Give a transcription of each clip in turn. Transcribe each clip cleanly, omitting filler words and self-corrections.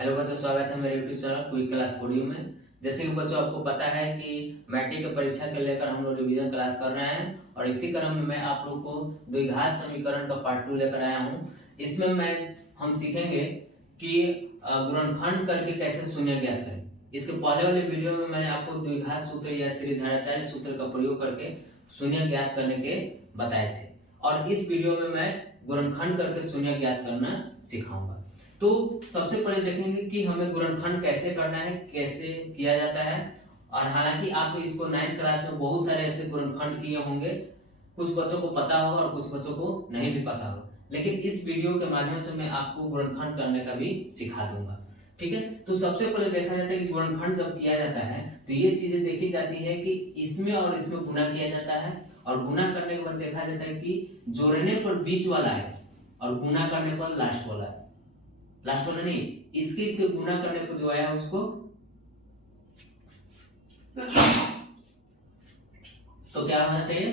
Hello बच्चों, स्वागत है मेरे यूट्यूब चैनल क्विक क्लास पॉडियो में। जैसे कि बच्चों आपको पता है कि मैट्रिक की परीक्षा को लेकर हम लोग रिवीजन क्लास कर रहे हैं और इसी क्रम में मैं आप लोग को द्विघात समीकरण का पार्ट 2 लेकर आया हूं। इसमें हम सीखेंगे कि गुणनखंड करके कैसे शून्य ज्ञात करें। इसके पहले वाले वीडियो में मैंने आपको द्विघात सूत्र या श्रीधराचार्य सूत्र का प्रयोग करके शून्य ज्ञात करने के बताए थे और इस वीडियो में मैं गुणनखंड करके शून्य ज्ञात करना सिखाऊंगा। तो सबसे पहले देखेंगे कि हमें गुणनखंड कैसे करना है, कैसे किया जाता है। और हालांकि आप इसको 9th क्लास में बहुत सारे ऐसे गुणनखंड किए होंगे, कुछ बच्चों को पता होगा और कुछ बच्चों को नहीं भी पता होगा, लेकिन इस वीडियो के माध्यम से मैं आपको गुणनखंड करने का भी सिखा दूंगा। ठीक है, तो सबसे पहले देखा जाता है कि गुणनखंड जब किया जाता है तो ये चीजें देखी जाती है कि इसमें और इसमें गुना किया जाता है और गुना करने के बाद देखा जाता है कि जोड़ने पर बीच वाला है और गुना करने पर लास्ट वाला है। लास्ट वाला नहीं, इसके गुना करने पर जो आया उसको तो क्या होना चाहिए।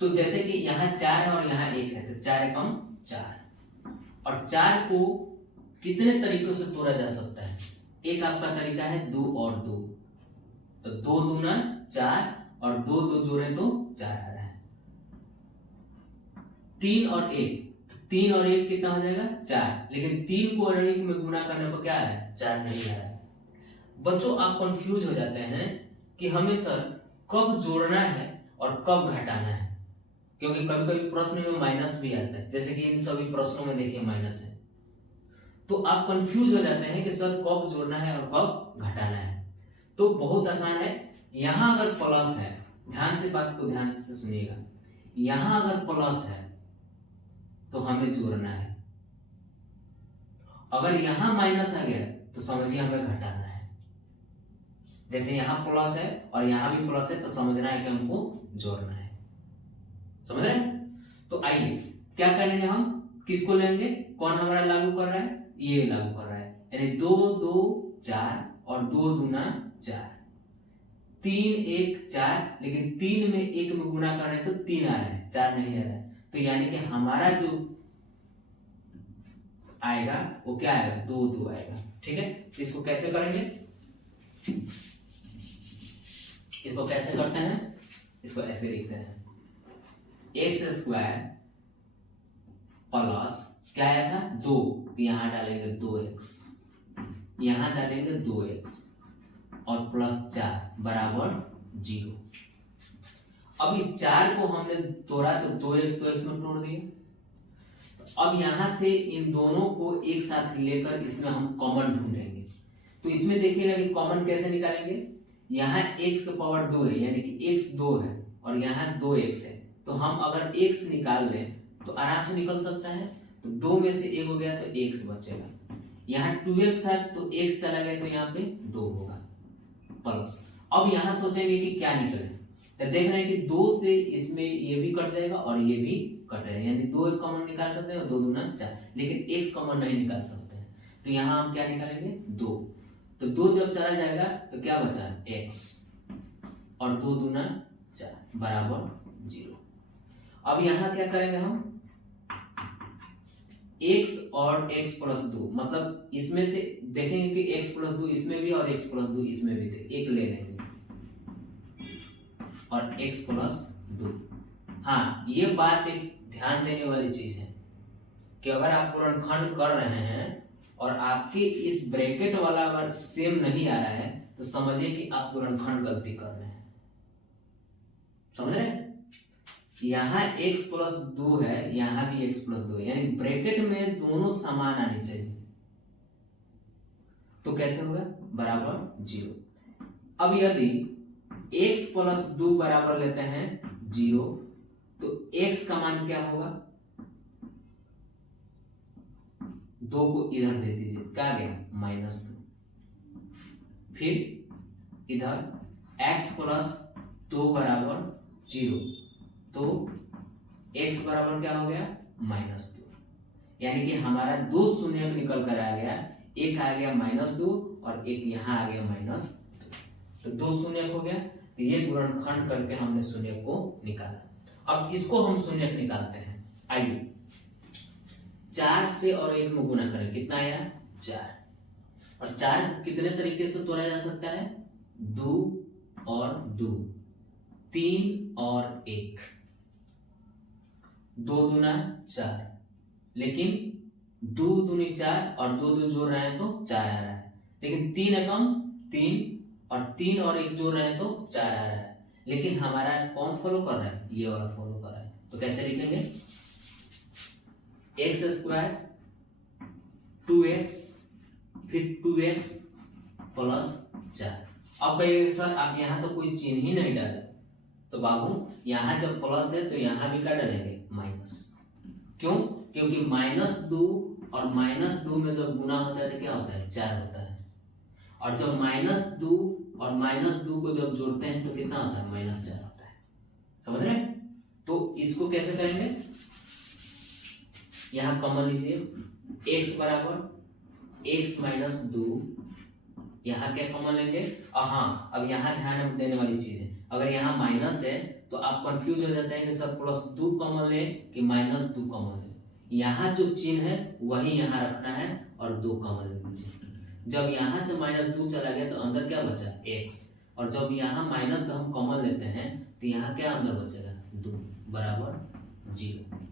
तो जैसे कि यहाँ 4 है और यहाँ 1 है तो 4 एकम 4 और 4 को कितने तरीकों से तोड़ा जा सकता है। एक आपका तरीका है 2 और 2, तो 2 दूना 4 और 2 2 जोड़े तो 4 आ रहा है। 3 और 1, 3 और 1 कितना हो जाएगा 4, लेकिन 3 को और 1 में गुना करने पर क्या है 4 नहीं आ रहा है। बच्चों आप कंफ्यूज हो जाते हैं कि हमें सर कब जोड़ना है और कब घटाना है, क्योंकि कभी कभी प्रश्न में माइनस भी आता है, जैसे कि इन सभी प्रश्नों में देखिए माइनस है। तो आप कंफ्यूज हो जाते हैं कि सर कब जोड़ना है और कब घटाना है। तो बहुत आसान है, यहां अगर प्लस है, ध्यान से बात को ध्यान से सुनिएगा, यहां अगर प्लस है तो हमें जोड़ना है, अगर यहां माइनस आ गया तो समझिए हमें घटाना है। जैसे यहां प्लस है और यहां भी प्लस है तो समझना है कि हमको जोड़ना है। समझ रहे हैं? तो आइए क्या करेंगे, हम किसको लेंगे, कौन हमारा लागू कर रहा है, ये लागू कर रहा है, यानी 2 2 4 और 2 दूना 4, 3 1 4, लेकिन 3 में 1 में गुना कर रहे हैं तो 3 आ रहा है, 4 नहीं आ रहा है। तो यानी कि हमारा जो आएगा वो क्या आएगा 2 2 आएगा। ठीक है, इसको कैसे करेंगे, इसको कैसे करते हैं, इसको ऐसे लिखते हैं एक्स स्क्वायर प्लस क्या आया था 2, तो यहां डालेंगे 2x, यहां डालेंगे 2x और प्लस 4 बराबर 0। अब इस 4 को हमने तोड़ा तो 2x तो x में तोड़ दिए। अब यहां से इन दोनों को एक साथ लेकर इसमें हम कॉमन ढूंढेंगे। तो इसमें देखिएगा कि कॉमन कैसे निकालेंगे, यहाँ x का पावर 2 है यानी कि x 2 है और यहाँ 2x है, तो हम अगर x निकाल लें तो आराम से निकल सकता है। तो 2 में से 1 हो गया तो x बचेगा, यहाँ 2x था तो x चला गया तो यहाँ पे 2 होगा प्लस। अब यहाँ सोचेंगे कि क्या निकले, तो देख रहे हैं कि 2 से इसमें ये भी कट जाएगा और ये भी कट जाएगा, यानी 2 कॉमन निकाल सकते हैं और 2 दूना 4, लेकिन x कॉमन नहीं निकाल सकते हैं। तो यहाँ हम क्या निकालेंगे 2, तो 2 जब चला जाएगा तो क्या बचा x और 2 दूना 4 बराबर 0। अब यहाँ क्या करेंगे हम x और x प्लस 2, मतलब इसमें से देखेंगे कि x प्लस 2 इसमें भी और x प्लस 2 इसमें भी थे, एक ले लेंगे और x प्लस 2। हाँ, ये बात एक ध्यान देने वाली चीज है कि अगर आप गुणनखंड कर रहे हैं और आपके इस ब्रैकेट वाला अगर सेम नहीं आ रहा है तो समझिए कि आप गुणनखंड गलती कर रहे हैं। समझ रहे हैं? यहाँ x प्लस 2 है, यहाँ भी x प्लस 2 है, यानी ब्रैकेट में दोनों समान आनी चाहिए। तो कैसे होगा बराबर 0। अब यदि x प्लस 2 बराबर लेते हैं 0 तो x का मान क्या होगा, 2 को इधर भेज दीजिए, क्या आ गया -2। फिर इधर x प्लस 2 बराबर 0, तो x बराबर क्या हो गया -2, यानी कि हमारा 2 शून्य निकल कर आ गया, एक आ गया -2 और एक यहाँ आ गया -2, तो 2 शून्य हो गया। तो ये गुणनखंड करके हमने शून्य को निकाला। अब इसको हम शून्य निकालते हैं, आइए 4 से और 1 में गुना करें, कितना आया 4, और 4 कितने तरीके से तोड़ा जा सकता है? 2 और 2, 3 और 1, 2 दूना 4, लेकिन 2 दूनी 4 और 2 2 जोड़ रहे हैं तो 4 आ रहा है, लेकिन 3 एकम 3 और 3 और 1 जोड़ रहे हैं तो 4 आ रहा है, लेकिन हमारा कौन फॉलो कर रहा है? ये वाला फॉलो कर रहा है। तो कैसे लिखेंगे? एक्स स्क्वायर 2x फिर 2x प्लस 4। अब कहिए सर आप यहाँ तो कोई चिन्ह ही नहीं डाले, तो बाबू यहाँ जब प्लस है तो यहाँ भी क्या डालेंगे? माइनस। क्यों? क्योंकि -2 और -2 में जब गुना होता है तो क्या होता है? 4 होता है, और जब -2 और -2 को जब जोड़ते हैं तो कितना होता है? -4 होता है। समझ रहे हैं? तो इसको कैसे करेंगे? यहाँ कॉमन लीजिए, x बराबर x माइनस 2, यहाँ क्या कॉमन लेंगे? और हाँ, अब यहाँ ध्यान देने वाली चीज है, अगर यहाँ माइनस है तो आप कंफ्यूज हो जाते हैं कि सर +2 कॉमन ले कि -2 कॉमन ले। यहाँ जो चिन्ह है वही यहाँ रखना है और 2 कॉमन ले लीजिए। जब यहाँ से -2 चला गया तो अंदर क्या बचा? x, और जब यहाँ माइनस हम कॉमन लेते हैं तो यहाँ क्या अंदर बचेगा? 2 बराबर 0।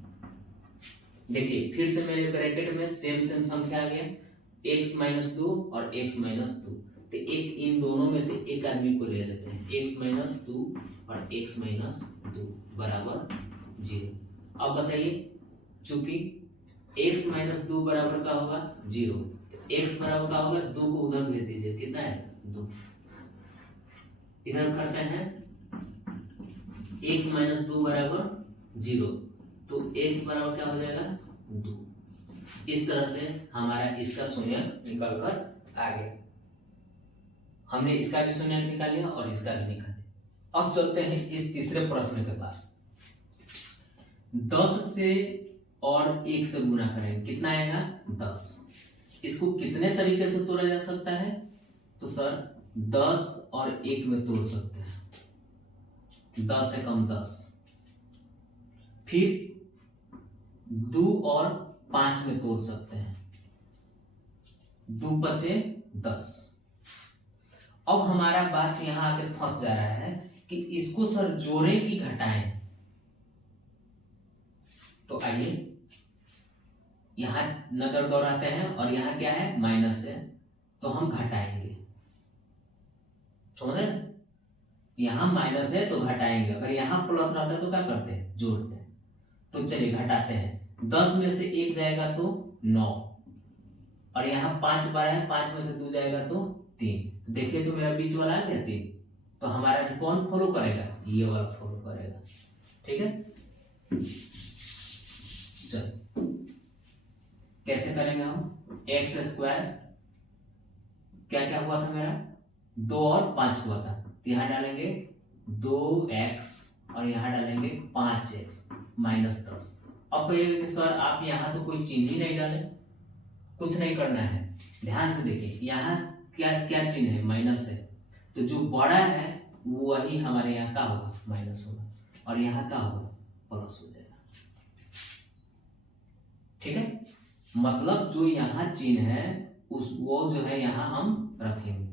देखिए फिर से मेरे ब्रैकेट में सेम संख्या आ गया, x माइनस 2 और x माइनस 2, तो एक इन दोनों में से एक आदमी को ले लेते हैं, x माइनस 2 और x माइनस 2 बराबर 0। अब बताइए, चूंकि x माइनस 2 बराबर का होगा 0, x बराबर का होगा 2 को उधर भेज दीजिए, कितना है? 2। इधर करते हैं x माइनस 2 बराबर 0, तो x बराबर क्या हो जाएगा? 2। इस तरह से हमारा इसका शून्य निकल कर आ गया। हमने इसका भी शून्य निकाल लिया और इसका भी निकाल लिया। अब चलते हैं इस तीसरे प्रश्न के पास। 10 से और 1 से गुना करें, कितना आएगा? 10। इसको कितने तरीके से तोड़ा जा सकता है? तो सर 10 और 1 में तोड़ सकते हैं, 10 से कम 10, फिर 2 और 5 में तोड़ सकते हैं, 2 बचे 10। अब हमारा बात यहां आके फंस जा रहा है कि इसको सर जोड़े कि घटाएं। तो आइए यहां नजर दौड़ाते हैं, और यहां क्या है? माइनस है, तो हम घटाएंगे। समझ रहे? यहां माइनस है तो घटाएंगे, अगर यहां प्लस रहता है तो क्या करते हैं? जोड़ते हैं। तो चलिए घटाते हैं, 10 में से 1 जाएगा तो 9, और यहाँ 5 बार है, 5 में से 2 जाएगा तो 3। देखिए तो मेरा बीच वाला आ गया 3, तो हमारा कौन फॉलो करेगा? ये वाला फॉलो करेगा। ठीक है, चलो कैसे करेंगे हम? एक्स स्क्वायर क्या क्या हुआ था मेरा? 2 और 5 हुआ था, तो यहाँ डालेंगे 2x और यहाँ डालेंगे 5x माइनस 10। अब कहिएगा कि सर आप यहाँ तो कोई चिन्ह ही नहीं डाले, कुछ नहीं करना है। ध्यान से देखिए, यहाँ क्या क्या चिन्ह है? माइनस है, तो जो बड़ा है वही हमारे यहाँ का होगा? माइनस होगा, और यहाँ का होगा? प्लस हो जाएगा। ठीक है, मतलब जो यहाँ चिन्ह है वो जो है यहाँ हम रखेंगे।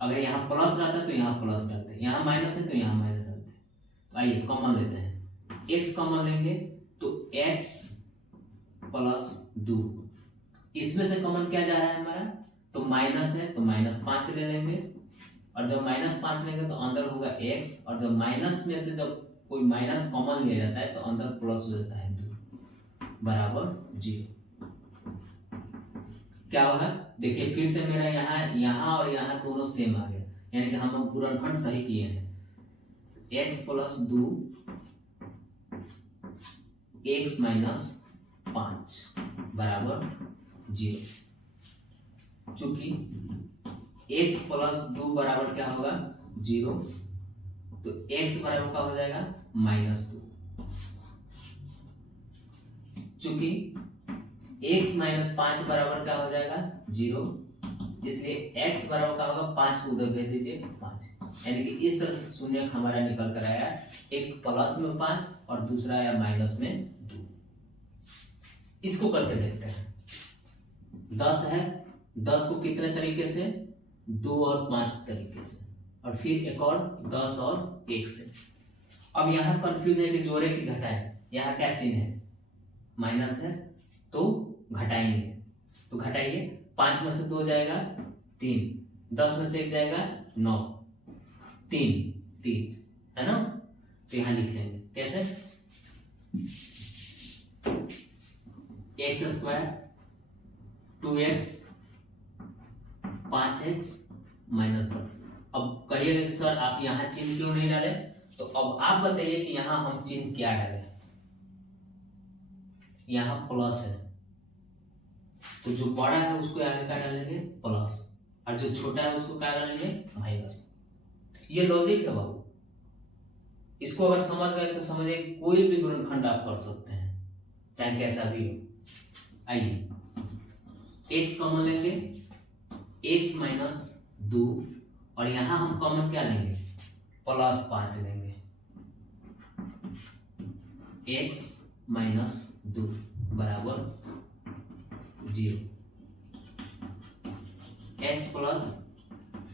अगर यहाँ प्लस रहता तो यहाँ प्लस डालते, यहाँ माइनस है तो यहाँ माइनस डालते। आइए कॉमन लेते हैं, x कॉमन लेंगे तो x प्लस 2, इसमें से कॉमन क्या जा रहा है हमारा? तो माइनस है तो -5 ले लेंगे, और जब -5 लेंगे तो अंदर होगा x, और जब माइनस में से जब कोई माइनस कॉमन ले जाता है तो अंदर प्लस हो जाता है 2 बराबर 0। क्या होगा? देखिए फिर से मेरा यहाँ और यहाँ दोनों सेम आ गया, यानी कि हम लोग गुणनखंड सही किए हैं। x प्लस 2 x माइनस 5 बराबर 0। चूंकि x प्लस 2 बराबर क्या होगा? 0, तो x बराबर क्या हो जाएगा? -2। चूंकि x माइनस 5 बराबर क्या हो जाएगा? 0, इसलिए x बराबर क्या होगा? 5 को उधर भेज दीजिए 5, यानी कि इस तरह से शून्य हमारा निकल कर आया, एक प्लस में 5 और दूसरा आया माइनस में 2। इसको करके देखते हैं। 10 है 10 को कितने तरीके से, 2 और 5 तरीके से, और फिर एक और 10 और 1 से। अब यहाँ कंफ्यूज है कि जोड़े की घटाए, यहाँ क्या चिन्ह है, माइनस है, तो घटाएंगे, तो घटाइए, 5 में से 2 जाएगा 3, 10 में से 1 जाएगा 9, 3 3 है ना। तो यहाँ लिखेंगे कैसे, x square 2x 5x minus 10। अब कहिएगा कि सर आप यहाँ चिन्ह क्यों नहीं डाले, तो अब आप बताइए कि यहाँ हम चिन्ह क्या डालें। यहाँ प्लस है, तो जो बड़ा है उसको आगे क्या डालेंगे, प्लस, और जो छोटा है उसको क्या डालेंगे, माइनस। ये लॉजिक है बाबू, इसको अगर समझ गए तो समझिए कोई भी गुणनखंड आप कर सकते हैं, चाहे कैसा भी हो। आइए x कॉमन लेंगे, x माइनस 2, और यहां हम कॉमन क्या लेंगे, प्लस 5 लेंगे, x माइनस 2 बराबर 0, x प्लस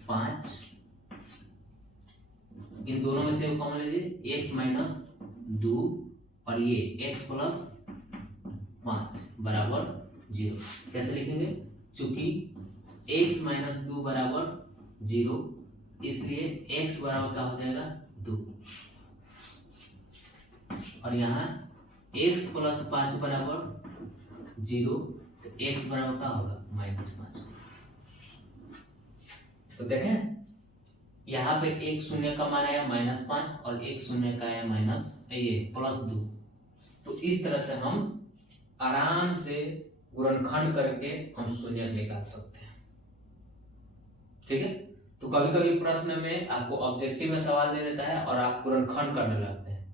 5, इन दोनों में से कॉमन लीजिए, x माइनस 2 और ये x प्लस 5 बराबर 0। कैसे लिखेंगे, चूंकि x माइनस 2 बराबर 0, इसलिए x बराबर क्या हो जाएगा 2, और यहाँ x प्लस 5 बराबर 0, तो x बराबर क्या होगा -5। तो देखें यहाँ पे एक शून्य का मान आया -5 और एक शून्य का आया +2। तो इस तरह से हम आराम से गुणनखंड करके हम शून्य निकाल सकते हैं, ठीक है। तो कभी कभी प्रश्न में आपको ऑब्जेक्टिव में सवाल दे देता है और आप गुणनखंड करने लगते हैं,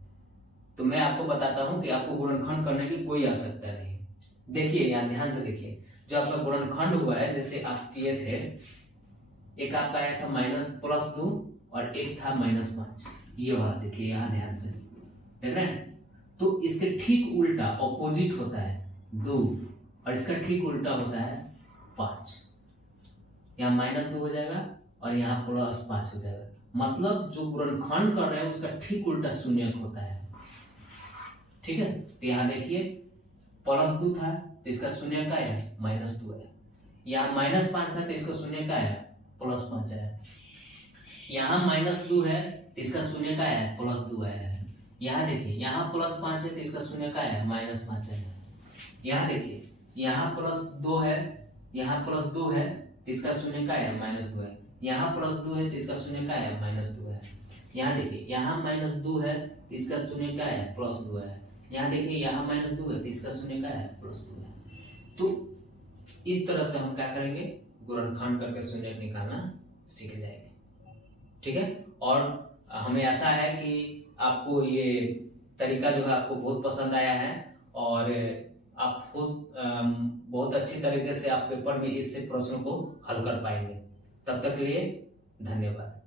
तो मैं आपको बताता हूं कि आपको गुणनखंड करने की कोई आवश्यकता नहीं। देखिए यहाँ ध्यान से देखिए, जो आपका गुणनखंड हुआ है, जैसे आप किए थे, एक आपका आया था -+2 और एक था -5, ये वाला देखिए यहाँ ध्यान से देख रहे हैं। तो इसके ठीक उल्टा ऑपोजिट होता है 2, और इसका ठीक उल्टा होता है 5। यहाँ -2 हो जाएगा और यहाँ +5 हो जाएगा, मतलब जो गुणनखंड कर रहे हैं उसका ठीक उल्टा शून्यक होता है, ठीक है। तो यहाँ देखिए +2 था तो इसका शून्य का आया -2 आया, यहाँ -5 था तो इसका शून्य का आया +5 आया, यहाँ -2 है तो इसका शून्य का आया +2 आया है। यहाँ देखिए यहाँ +5 है तो इसका शून्य का आया -5 आया। यहाँ देखिए यहाँ +2 है, यहाँ +2 है तो इसका शून्य का आया -2 है, यहाँ +2 है तो इसका शून्य का आया -2 है। यहाँ देखिए यहाँ -2 है तो इसका शून्य का आया +2 है, यहाँ देखिए यहाँ -2 है तो इसका शून्य का आया +2 है। तो इस तरह से हम क्या करेंगे, गुणनखंड करके शून्य निकालना सीख जाएंगे, ठीक है। और हमें आशा है कि आपको ये तरीका जो है आपको बहुत पसंद आया है, और आप बहुत अच्छी तरीके से आप पेपर में इस प्रश्नों को हल कर पाएंगे। तब तक के लिए धन्यवाद।